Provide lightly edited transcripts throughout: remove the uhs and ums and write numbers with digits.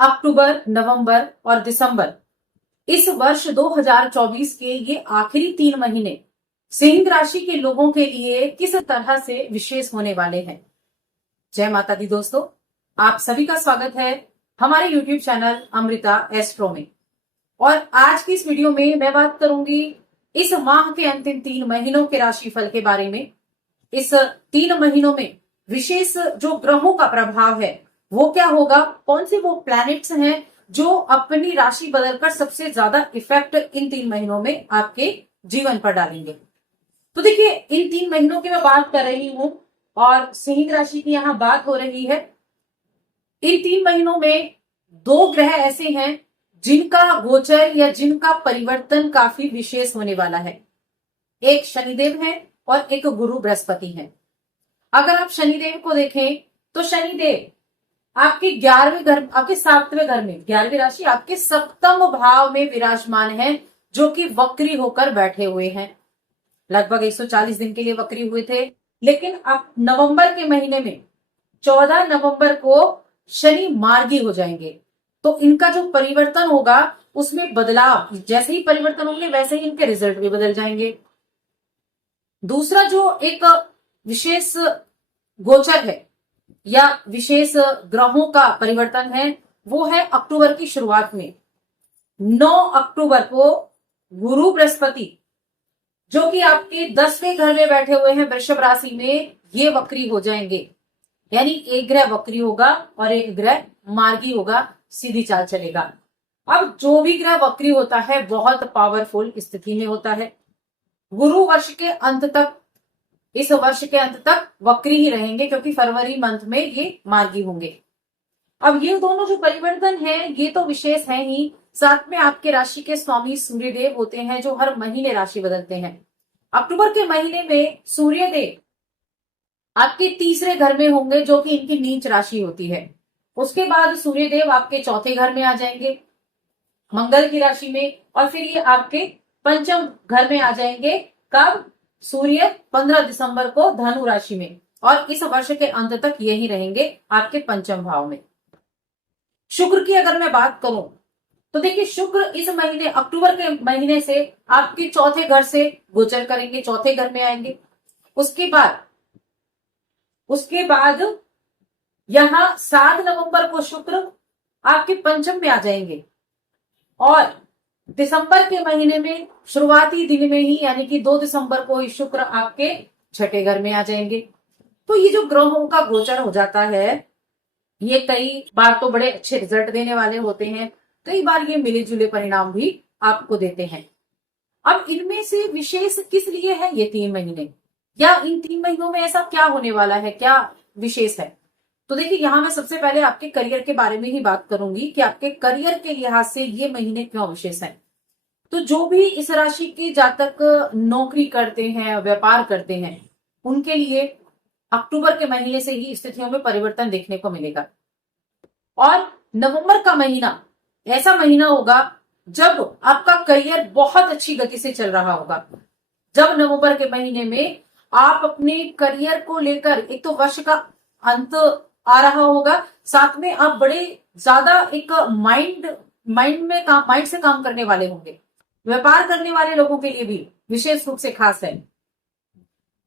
अक्टूबर, नवंबर और दिसंबर, इस वर्ष 2024 के ये आखिरी 3 महीने सिंह राशि के लोगों के लिए किस तरह से विशेष होने वाले हैं। जय माता दी दोस्तों, आप सभी का स्वागत है हमारे YouTube चैनल अमृता एस्ट्रो में। और आज की इस वीडियो में मैं बात करूंगी इस माह के अंतिम 3 महीनों के राशिफल के बारे में। इस 3 महीनों में विशेष जो ग्रहों का प्रभाव है वो क्या होगा, कौन से वो प्लैनेट्स हैं जो अपनी राशि बदलकर सबसे ज्यादा इफेक्ट इन 3 महीनों में आपके जीवन पर डालेंगे। तो देखिए, इन 3 महीनों की मैं बात कर रही हूं और सिंह राशि की यहां बात हो रही है। इन 3 महीनों में 2 ग्रह ऐसे हैं जिनका गोचर या जिनका परिवर्तन काफी विशेष होने वाला है। एक शनिदेव है और एक गुरु बृहस्पति है। अगर आप शनिदेव को देखें तो शनिदेव आपके 11वें घर, आपके 7वें घर में, 11वीं राशि आपके 7वें भाव में विराजमान है, जो कि वक्री होकर बैठे हुए हैं। लगभग 140 दिन के लिए वक्री हुए थे, लेकिन अब नवंबर के महीने में 14 नवंबर को शनि मार्गी हो जाएंगे। तो इनका जो परिवर्तन होगा उसमें बदलाव, जैसे ही परिवर्तन होंगे वैसे ही इनके रिजल्ट भी बदल जाएंगे। दूसरा जो एक विशेष गोचर है या विशेष ग्रहों का परिवर्तन है वो है अक्टूबर की शुरुआत में 9 अक्टूबर को गुरु बृहस्पति, जो कि आपके 10वें घर में बैठे हुए हैं वृषभ राशि में, ये वक्री हो जाएंगे। यानी एक ग्रह वक्री होगा और एक ग्रह मार्गी होगा, सीधी चाल चलेगा। अब जो भी ग्रह वक्री होता है बहुत पावरफुल स्थिति में होता है। गुरु वर्ष के अंत तक, इस वर्ष के अंत तक वक्री ही रहेंगे, क्योंकि फरवरी मंथ में ये मार्गी होंगे। अब ये दोनों जो परिवर्तन है ये तो विशेष है ही, साथ में आपके राशि के स्वामी सूर्यदेव होते हैं जो हर महीने राशि बदलते हैं। अक्टूबर के महीने में सूर्यदेव आपके 3रे घर में होंगे, जो कि इनकी नीच राशि होती है। उसके बाद सूर्यदेव आपके 4थे घर में आ जाएंगे, मंगल की राशि में, और फिर ये आपके 5म घर में आ जाएंगे। कब? सूर्य 15 दिसंबर को धनु राशि में, और इस वर्ष के अंत तक यही रहेंगे आपके 5म भाव में। शुक्र की अगर मैं बात करूं तो देखिए, शुक्र इस महीने अक्टूबर के महीने से आपके 4थे घर से गोचर करेंगे, 4थे घर में आएंगे। उसके बाद यहां 7 नवंबर को शुक्र आपके 5म में आ जाएंगे, और दिसंबर के महीने में शुरुआती दिन में ही, यानी कि 2 दिसंबर को ही शुक्र आपके 6ठे घर में आ जाएंगे। तो ये जो ग्रहों का गोचर हो जाता है ये कई बार तो बड़े अच्छे रिजल्ट देने वाले होते हैं, कई बार ये मिले जुले परिणाम भी आपको देते हैं। अब इनमें से विशेष किस लिए है ये 3 महीने, या इन 3 महीनों में ऐसा क्या होने वाला है, क्या विशेष है। तो देखिए, यहां मैं सबसे पहले आपके करियर के बारे में ही बात करूंगी कि आपके करियर के लिहाज से ये महीने क्यों विशेष हैं। तो जो भी इस राशि के जातक नौकरी करते हैं, व्यापार करते हैं, उनके लिए अक्टूबर के महीने से ही स्थितियों में परिवर्तन देखने को मिलेगा। और नवंबर का महीना ऐसा महीना होगा जब आपका करियर बहुत अच्छी गति से चल रहा होगा। जब नवंबर के महीने में आप अपने करियर को लेकर, एक तो वर्ष का अंत आ रहा होगा, साथ में आप बड़े ज्यादा एक माइंड से काम करने वाले होंगे। व्यापार करने वाले लोगों के लिए भी विशेष रूप से खास है।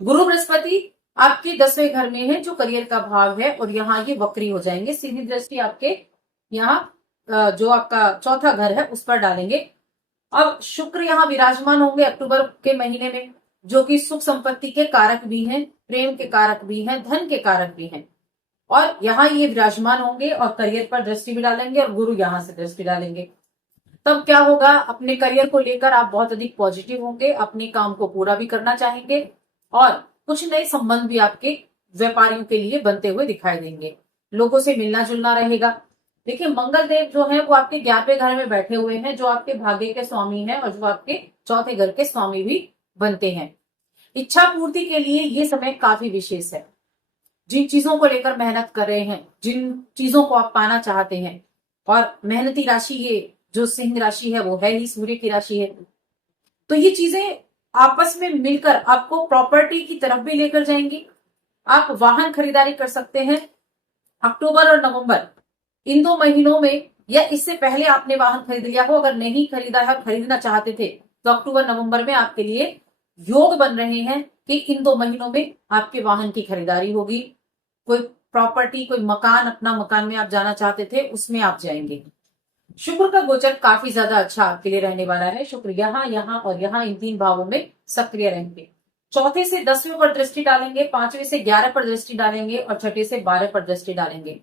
गुरु बृहस्पति आपके 10वें घर में है, जो करियर का भाव है, और यहाँ ये वक्री हो जाएंगे। सीधी दृष्टि आपके यहाँ जो आपका 4था घर है उस पर डालेंगे। अब शुक्र यहाँ विराजमान होंगे अक्टूबर के महीने में, जो कि सुख संपत्ति के कारक भी हैं, प्रेम के कारक भी हैं, धन के कारक भी हैं, और यहाँ ये विराजमान होंगे और करियर पर दृष्टि भी डालेंगे, और गुरु यहाँ से दृष्टि डालेंगे। तब क्या होगा, अपने करियर को लेकर आप बहुत अधिक पॉजिटिव होंगे, अपने काम को पूरा भी करना चाहेंगे, और कुछ नए संबंध भी आपके व्यापारियों के लिए बनते हुए दिखाई देंगे। लोगों से मिलना जुलना रहेगा। देखिए, मंगल देव जो है वो आपके 11वें घर में बैठे हुए हैं, जो आपके भाग्य के स्वामी हैं और जो आपके 4थे घर के स्वामी भी बनते हैं। इच्छा पूर्ति के लिए ये समय काफी विशेष है। जिन चीजों को लेकर मेहनत कर रहे हैं, जिन चीजों को आप पाना चाहते हैं, और मेहनती राशि ये जो सिंह राशि है वो है ही सूर्य की राशि है, तो ये चीजें आपस में मिलकर आपको प्रॉपर्टी की तरफ भी लेकर जाएंगी। आप वाहन खरीदारी कर सकते हैं। अक्टूबर और नवंबर इन 2 महीनों में या इससे पहले आपने वाहन खरीद लिया हो, अगर नहीं खरीदा है और खरीदना चाहते थे तो अक्टूबर नवंबर में आपके लिए योग बन रहे हैं कि इन 2 महीनों में आपके वाहन की खरीदारी होगी। कोई प्रॉपर्टी, कोई मकान, अपना मकान में आप जाना चाहते थे उसमें आप जाएंगे। शुक्र का गोचर काफी ज्यादा अच्छा आपके लिए रहने वाला है। शुक्र यहाँ और यहाँ इन 3 भावों में सक्रिय रहेंगे। चौथे से 10वें पर दृष्टि डालेंगे, 5वें से 11 पर दृष्टि डालेंगे और छठे से 12 पर दृष्टि डालेंगे।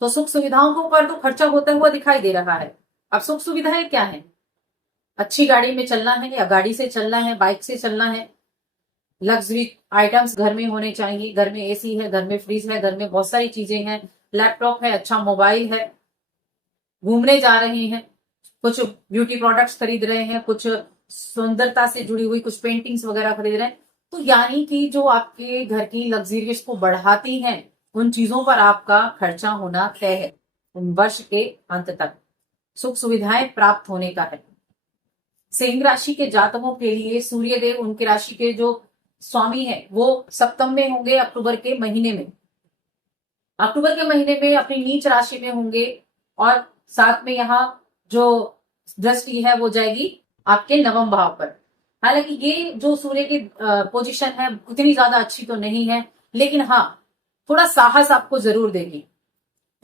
तो सुख सुविधाओं के ऊपर तो खर्चा होता हुआ दिखाई दे रहा है। अब सुख सुविधाएं क्या है? अच्छी गाड़ी में चलना है या गाड़ी से चलना है, बाइक से चलना है, लग्जरी आइटम्स घर में होने चाहिए, घर में एसी है, घर में फ्रिज है, घर में बहुत सारी चीजें हैं, लैपटॉप है, अच्छा मोबाइल है, घूमने जा रहे हैं, कुछ ब्यूटी प्रोडक्ट्स खरीद रहे हैं, कुछ सुंदरता से जुड़ी हुई कुछ पेंटिंग्स वगैरह खरीद रहे हैं, तो यानी कि जो आपके घर की लग्जरियस को बढ़ाती हैं उन चीजों पर आपका खर्चा होना तय है वर्ष के अंत तक। सुख सुविधाएं प्राप्त होने का है। सिंह राशि के जातकों के लिए सूर्य देव, उनकी राशि के जो स्वामी है वो सप्तम में होंगे अक्टूबर के महीने में। अक्टूबर के महीने में अपनी नीच राशि में होंगे और साथ में यहाँ जो दृष्टि है वो जाएगी आपके नवम भाव पर। हालांकि ये जो सूर्य की पोजीशन है उतनी ज्यादा अच्छी तो नहीं है, लेकिन हाँ थोड़ा साहस आपको जरूर देगी,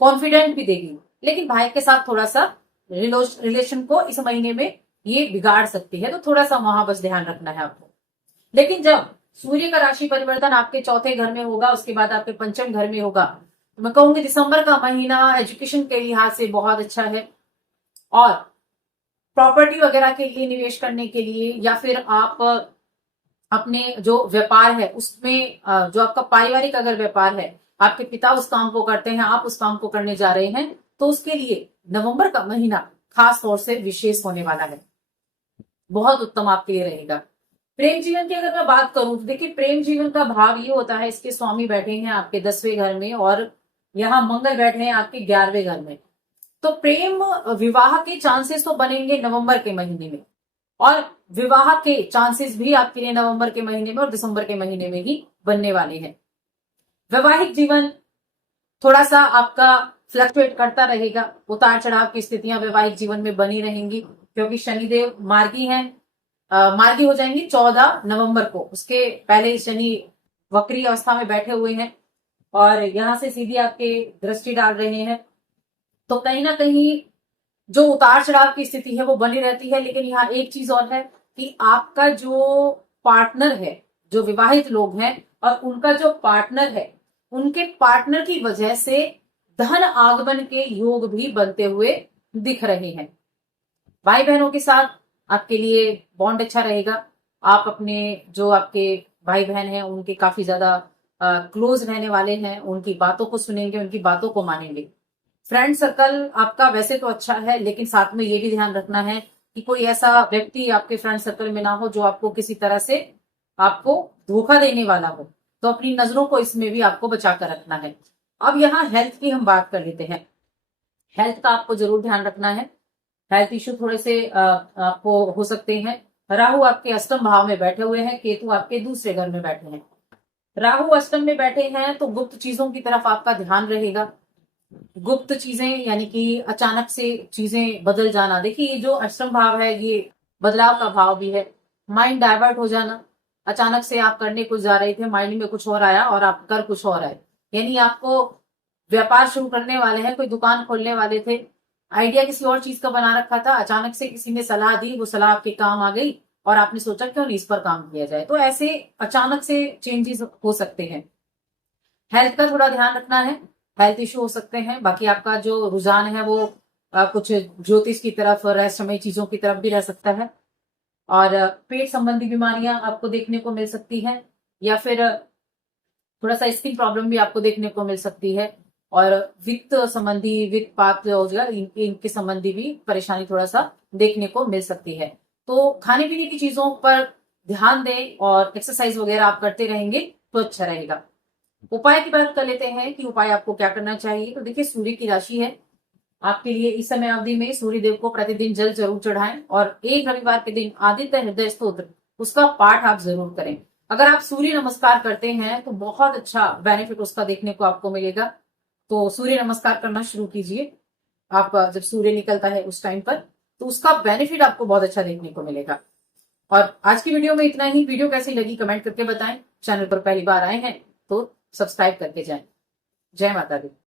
कॉन्फिडेंट भी देगी, लेकिन भाई के साथ थोड़ा सा रिलेशन को इस महीने में ये बिगाड़ सकती है, तो थोड़ा सा वहां बस ध्यान रखना है आपको। लेकिन जब सूर्य का राशि परिवर्तन आपके चौथे घर में होगा, उसके बाद आपके पंचम घर में होगा, तो मैं कहूंगी दिसंबर का महीना एजुकेशन के लिहाज से बहुत अच्छा है और प्रॉपर्टी वगैरह के लिए निवेश करने के लिए, या फिर आप अपने जो व्यापार है उसमें जो आपका पारिवारिक अगर व्यापार है, आपके पिता उस काम को करते हैं, आप उस काम को करने जा रहे हैं, तो उसके लिए नवंबर का महीना खास तौर से विशेष होने वाला है, बहुत उत्तम आपके लिए रहेगा। प्रेम जीवन की अगर मैं बात करूं तो देखिए प्रेम जीवन का भाव ये होता है, इसके स्वामी बैठे हैं आपके 10वें घर में और यहाँ मंगल बैठे हैं आपके 11वें घर में, तो प्रेम विवाह के चांसेस तो बनेंगे नवंबर के महीने में, और विवाह के चांसेस भी आपके लिए नवंबर के महीने में और दिसंबर के महीने में ही बनने वाले हैं। वैवाहिक जीवन थोड़ा सा आपका फ्लक्चुएट करता रहेगा, उतार चढ़ाव की स्थितियां वैवाहिक जीवन में बनी रहेंगी, क्योंकि शनिदेव मार्गी हैं, मार्गी हो जाएंगी 14 नवंबर को, उसके पहले शनि वक्री अवस्था में बैठे हुए हैं और यहां से सीधी आपके दृष्टि डाल रहे हैं, तो कहीं ना कहीं जो उतार चढ़ाव की स्थिति है वो बनी रहती है। लेकिन यहाँ एक चीज और है कि आपका जो पार्टनर है, जो विवाहित लोग हैं और उनका जो पार्टनर है, उनके पार्टनर की वजह से धन आगमन के योग भी बनते हुए दिख रहे हैं। भाई बहनों के साथ आपके लिए बॉन्ड अच्छा रहेगा, आप अपने जो आपके भाई बहन हैं उनके काफी ज्यादा क्लोज रहने वाले हैं, उनकी बातों को सुनेंगे, उनकी बातों को मानेंगे। फ्रेंड सर्कल आपका वैसे तो अच्छा है, लेकिन साथ में ये भी ध्यान रखना है कि कोई ऐसा व्यक्ति आपके फ्रेंड सर्कल में ना हो जो आपको किसी तरह से आपको धोखा देने वाला हो, तो अपनी नजरों को इसमें भी आपको बचा कर रखना है। अब यहाँ हेल्थ की हम बात कर लेते हैं। हेल्थ का आपको जरूर ध्यान रखना है, हेल्थ इश्यू थोड़े से आपको हो सकते हैं। राहु आपके अष्टम भाव में बैठे हुए हैं, केतु आपके दूसरे घर में बैठे हैं। राहु अष्टम में बैठे हैं तो गुप्त चीजों की तरफ आपका ध्यान रहेगा, गुप्त चीजें यानी कि अचानक से चीजें बदल जाना। देखिए ये जो अष्टम भाव है ये बदलाव का भाव भी है, माइंड डाइवर्ट हो जाना, अचानक से आप करने कुछ जा रहे थे, माइंड में कुछ और आया और आप कर कुछ और आए, यानी आपको व्यापार शुरू करने वाले हैं, कोई दुकान खोलने वाले थे, आइडिया किसी और चीज का बना रखा था, अचानक से किसी ने सलाह दी, वो सलाह आपके काम आ गई और आपने सोचा क्यों नहीं इस पर काम किया जाए। तो ऐसे अचानक से चेंजेस हो सकते हैं। हेल्थ का थोड़ा ध्यान रखना है, हेल्थ इश्यू हो सकते हैं। बाकी आपका जो रुझान है वो कुछ ज्योतिष की तरफ, रहस्यमय चीजों की तरफ भी रह सकता है, और पेट संबंधी बीमारियां आपको देखने को मिल सकती है, या फिर थोड़ा सा स्किन प्रॉब्लम भी आपको देखने को मिल सकती है, और वित्त संबंधी, वित्त पात इनके संबंधी भी परेशानी थोड़ा सा देखने को मिल सकती है। तो खाने पीने की चीजों पर ध्यान दें और एक्सरसाइज वगैरह आप करते रहेंगे तो अच्छा रहेगा। उपाय की बात कर लेते हैं कि उपाय आपको क्या करना चाहिए। तो देखिए सूर्य की राशि है, आपके लिए इस समय अवधि में सूर्य देव को प्रतिदिन जल जरूर चढ़ाएं और एक रविवार के दिन आदित्य हृदय स्तोत्र उसका पाठ आप जरूर करें। अगर आप सूर्य नमस्कार करते हैं तो बहुत अच्छा बेनिफिट उसका देखने को आपको मिलेगा, तो सूर्य नमस्कार करना शुरू कीजिए। आप जब सूर्य निकलता है उस टाइम पर, तो उसका बेनिफिट आपको बहुत अच्छा देखने को मिलेगा। और आज की वीडियो में इतना ही। वीडियो कैसी लगी कमेंट करके बताएं। चैनल पर पहली बार आए हैं तो सब्सक्राइब करके जाएं। जय माता दी।